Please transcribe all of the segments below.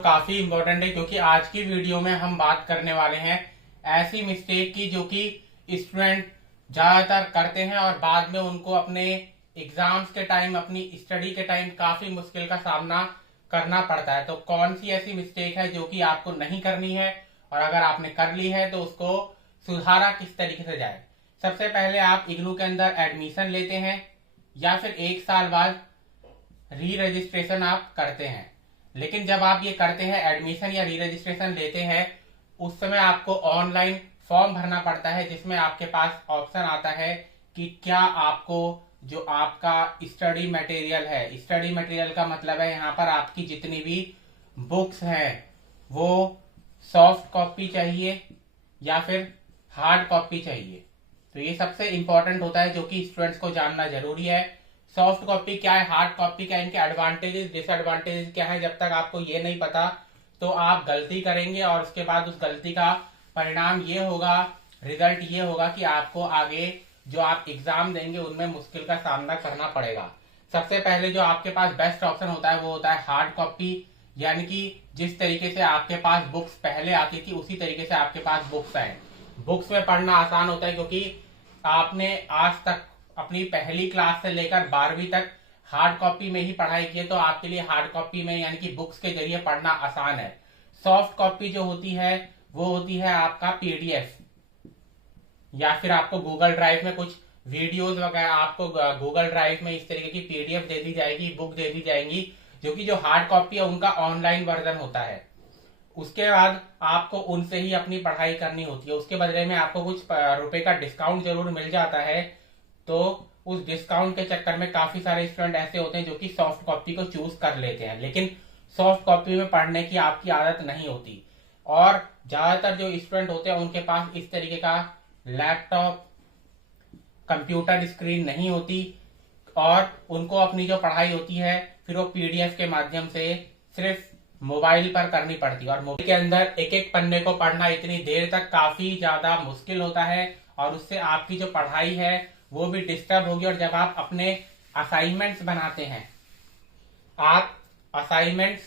काफी इम्पोर्टेंट है क्योंकि आज की वीडियो में हम बात करने वाले हैं ऐसी मिस्टेक की जो कि स्टूडेंट ज्यादातर करते हैं और बाद में उनको अपने एग्जाम्स के टाइम, अपनी स्टडी के टाइम काफी मुश्किल का सामना करना पड़ता है। तो कौन सी ऐसी मिस्टेक है जो कि आपको नहीं करनी है, और अगर आपने कर ली है तो उसको सुधारा किस तरीके से जाए। सबसे पहले आप इग्नू के अंदर एडमिशन लेते हैं या फिर एक साल बाद री रजिस्ट्रेशन आप करते हैं। लेकिन जब आप ये करते हैं, एडमिशन या री रजिस्ट्रेशन लेते हैं, उस समय आपको ऑनलाइन फॉर्म भरना पड़ता है जिसमें आपके पास ऑप्शन आता है कि क्या आपको जो आपका स्टडी मटेरियल है, स्टडी मटेरियल का मतलब है यहाँ पर आपकी जितनी भी बुक्स हैं वो सॉफ्ट कॉपी चाहिए या फिर हार्ड कॉपी चाहिए। तो ये सबसे इंपॉर्टेंट होता है जो कि स्टूडेंट्स को जानना जरूरी है। सॉफ्ट कॉपी क्या है, हार्ड कॉपी क्या है, इनके एडवांटेजेस डिसएडवांटेजेस क्या है, जब तक आपको ये नहीं पता तो आप गलती करेंगे और उसके बाद उस गलती का परिणाम ये होगा, रिजल्ट ये होगा कि आपको आगे जो आप एग्जाम देंगे उनमें मुश्किल का सामना करना पड़ेगा। सबसे पहले जो आपके पास बेस्ट ऑप्शन होता है वो होता है हार्ड कॉपी, यानी कि जिस तरीके से आपके पास बुक्स पहले आती थी उसी तरीके से आपके पास बुक्स आए। बुक्स में पढ़ना आसान होता है क्योंकि आपने आज तक अपनी पहली क्लास से लेकर 12वीं तक हार्ड कॉपी में ही पढ़ाई की है, तो आपके लिए हार्ड कॉपी में यानी कि बुक्स के जरिए पढ़ना आसान है। सॉफ्ट कॉपी जो होती है वो होती है आपका पीडीएफ, या फिर आपको गूगल ड्राइव में कुछ वीडियोस वगैरह, आपको गूगल ड्राइव में इस तरीके की पीडीएफ दे दी जाएगी, बुक दे दी जाएंगी, जो कि जो हार्ड कॉपी है उनका ऑनलाइन वर्जन होता है। उसके बाद आपको उनसे ही अपनी पढ़ाई करनी होती है। उसके बदले में आपको कुछ रुपए का डिस्काउंट जरूर मिल जाता है, तो उस डिस्काउंट के चक्कर में काफी सारे स्टूडेंट ऐसे होते हैं जो कि सॉफ्ट कॉपी को चूज कर लेते हैं, लेकिन सॉफ्ट कॉपी में पढ़ने की आपकी आदत नहीं होती। और ज्यादातर जो स्टूडेंट होते हैं उनके पास इस तरीके का लैपटॉप, कंप्यूटर स्क्रीन नहीं होती और उनको अपनी जो पढ़ाई होती है फिर वो पीडीएफ के माध्यम से सिर्फ मोबाइल पर करनी पड़ती है। और मोबाइल के अंदर एक एक पन्ने को पढ़ना इतनी देर तक काफी ज्यादा मुश्किल होता है और उससे आपकी जो पढ़ाई है वो भी डिस्टर्ब होगी। और जब आप अपने असाइनमेंट्स बनाते हैं, आप असाइनमेंट्स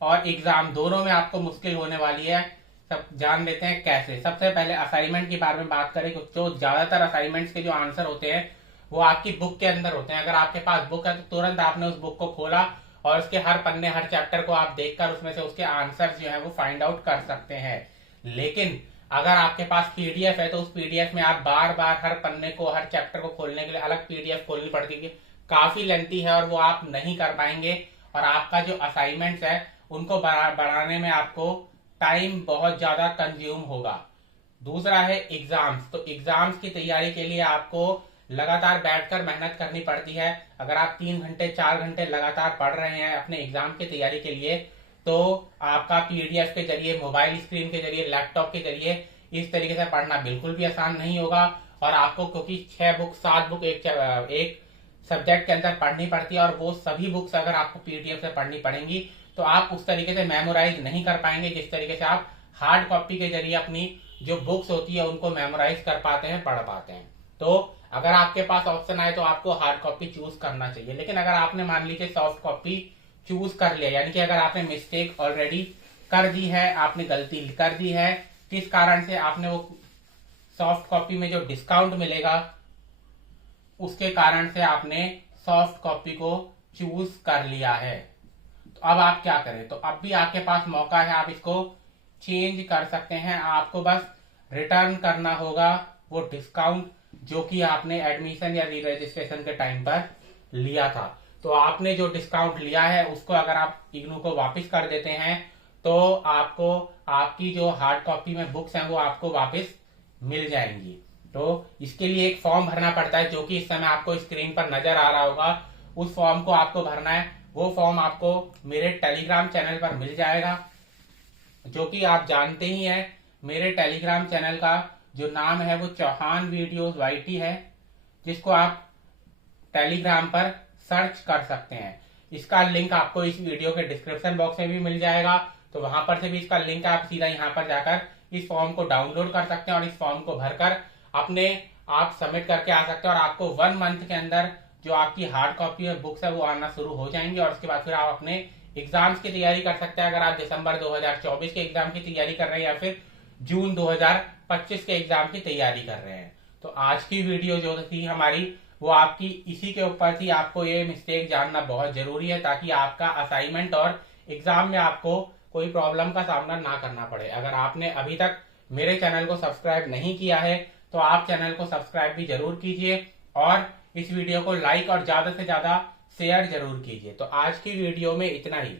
और एग्जाम दोनों में आपको मुश्किल होने वाली है। सब जान लेते हैं कैसे। सबसे पहले असाइनमेंट के बारे में बात करें तो जो ज्यादातर असाइनमेंट्स के जो आंसर होते हैं वो आपकी बुक के अंदर होते हैं। अगर आपके पास बुक है तो तुरंत आपने उस बुक को खोला और उसके हर पन्ने, हर चैप्टर को आप देखकर उसमें से उसके आंसर जो है वो फाइंड आउट कर सकते हैं। लेकिन अगर आपके पास पीडीएफ है तो उस पीडीएफ में आप बार बार हर पन्ने को, हर चैप्टर को खोलने के लिए अलग पीडीएफ खोलनी पड़ती है, काफी लेंथी है और वो आप नहीं कर पाएंगे। और आपका जो असाइनमेंट्स है उनको बढ़ाने में आपको टाइम बहुत ज्यादा कंज्यूम होगा। दूसरा है एग्जाम्स। तो एग्जाम्स की तैयारी के लिए आपको लगातार बैठकर मेहनत करनी पड़ती है। अगर आप 3 घंटे 4 घंटे लगातार पढ़ रहे हैं अपने एग्जाम की तैयारी के लिए, तो आपका पीडीएफ के जरिए, मोबाइल स्क्रीन के जरिए, लैपटॉप के जरिए इस तरीके से पढ़ना बिल्कुल भी आसान नहीं होगा। और आपको क्योंकि 6 बुक 7 बुक एक सब्जेक्ट के अंदर पढ़नी पड़ती है और वो सभी बुक्स अगर आपको पीडीएफ से पढ़नी पड़ेंगी तो आप उस तरीके से मेमोराइज नहीं कर पाएंगे जिस तरीके से आप हार्ड कॉपी के जरिए अपनी जो बुक्स होती है उनको मेमोराइज कर पाते हैं, पढ़ पाते हैं। तो अगर आपके पास ऑप्शन आए तो आपको हार्ड कॉपी चूज करना चाहिए। लेकिन अगर आपने मान लीजिए सॉफ्ट कॉपी चूज कर लिया, यानी कि अगर आपने मिस्टेक ऑलरेडी कर दी है, आपने गलती कर दी है, किस कारण से आपने वो सॉफ्ट कॉपी में जो डिस्काउंट मिलेगा उसके कारण से आपने सॉफ्ट कॉपी को चूज कर लिया है, तो अब आप क्या करें। तो अब भी आपके पास मौका है, आप इसको चेंज कर सकते हैं। आपको बस रिटर्न करना होगा वो डिस्काउंट जो कि आपने एडमिशन या री रजिस्ट्रेशन के टाइम पर लिया था। तो आपने जो डिस्काउंट लिया है उसको अगर आप इग्नू को वापस कर देते हैं तो आपको आपकी जो हार्ड कॉपी में बुक्स हैं वो आपको वापस मिल जाएंगी। तो इसके लिए एक फॉर्म भरना पड़ता है जो कि इस समय आपको स्क्रीन पर नजर आ रहा होगा। उस फॉर्म को आपको भरना है। वो फॉर्म आपको मेरे टेलीग्राम चैनल पर मिल जाएगा, जो कि आप जानते ही हैं मेरे टेलीग्राम चैनल का जो नाम है वो चौहान वीडियोस YT है, जिसको आप टेलीग्राम पर सर्च कर सकते हैं। इसका लिंक आपको इस वीडियो के डिस्क्रिप्शन बॉक्स में भी मिल जाएगा, तो वहां पर से भी इसका लिंक आप सीधा यहाँ पर जाकर इस फॉर्म को डाउनलोड कर सकते हैं और इस फॉर्म को भरकर अपने आप सबमिट करके आ सकते हैं। और आपको 1 मंथ के अंदर जो आपकी हार्ड कॉपी है बुक्स है वो आना शुरू हो जाएंगे और उसके बाद फिर आप अपने एग्जाम्स की तैयारी कर सकते हैं, अगर आप दिसंबर 2024 के एग्जाम की तैयारी कर रहे हैं या फिर जून 2025 के एग्जाम की तैयारी कर रहे हैं। तो आज की वीडियो जो थी हमारी वो आपकी इसी के ऊपर थी। आपको ये मिस्टेक जानना बहुत जरूरी है ताकि आपका असाइनमेंट और एग्जाम में आपको कोई प्रॉब्लम का सामना ना करना पड़े। अगर आपने अभी तक मेरे चैनल को सब्सक्राइब नहीं किया है तो आप चैनल को सब्सक्राइब भी जरूर कीजिए और इस वीडियो को लाइक और ज्यादा से ज्यादा शेयर जरूर कीजिए। तो आज की वीडियो में इतना ही।